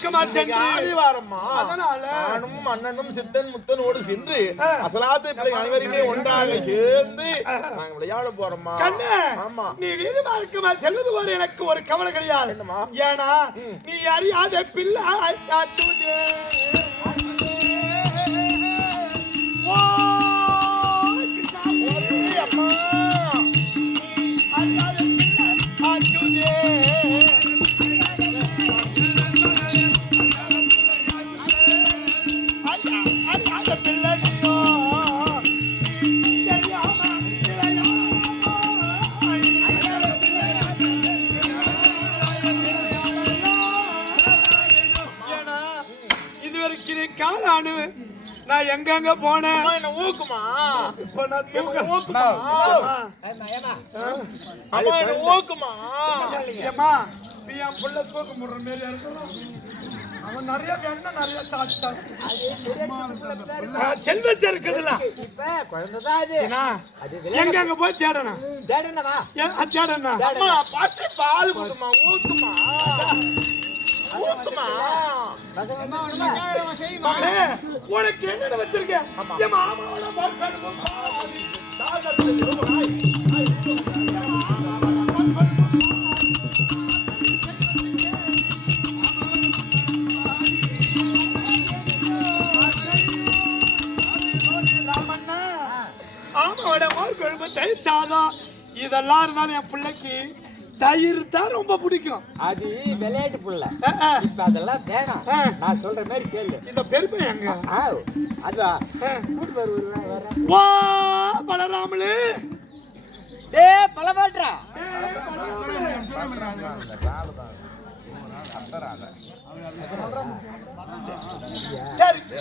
மார்க்கமா சென்று ஆதிவாரம்மா அதனால நானும் அண்ணனும் சித்தன் முத்தனோடு சென்று அசலாத்து பிள்ளை அனைவருமே ஒன்றாக சேர்ந்து நாங்க விளையாட போறோம்மா. ஆமா நீ வீதி மார்க்கமா செல்வது போல எனக்கு ஒரு கவலை கிடையாது. ஏன்னா நீ அறியாத பிள்ளை நான் எங்க போனேன் ஊக்குமா இப்ப நான் தூக்கம் ஊக்குமா நீ என் புள்ள தூக்க முடுற மாதிரி இருக்கணும். அவன் நிறைய வேணும் நிறைய சாப்பிட்டான் செல்வச்சு இருக்குதுல்ல எங்க போய் தேடணும் தேடனா பால் கொடுமா ஊக்குமா உனக்கு என்ன வச்சிருக்கேன் ஆமாவோட மோர் குழம்பு தயிர் சாதம் இதெல்லாம் இருந்தாலும் என் பிள்ளைக்கு தயிர் தான் ரொம்ப பிடிக்கும். அது விளையாட்டு புள்ள இப்ப அதெல்லாம் வேணாம். நான் சொல்ற மாதிரி கேளு. இந்த பெருமை எங்க அதுவா வா பலராமலு டே பலபாட்ரா சரி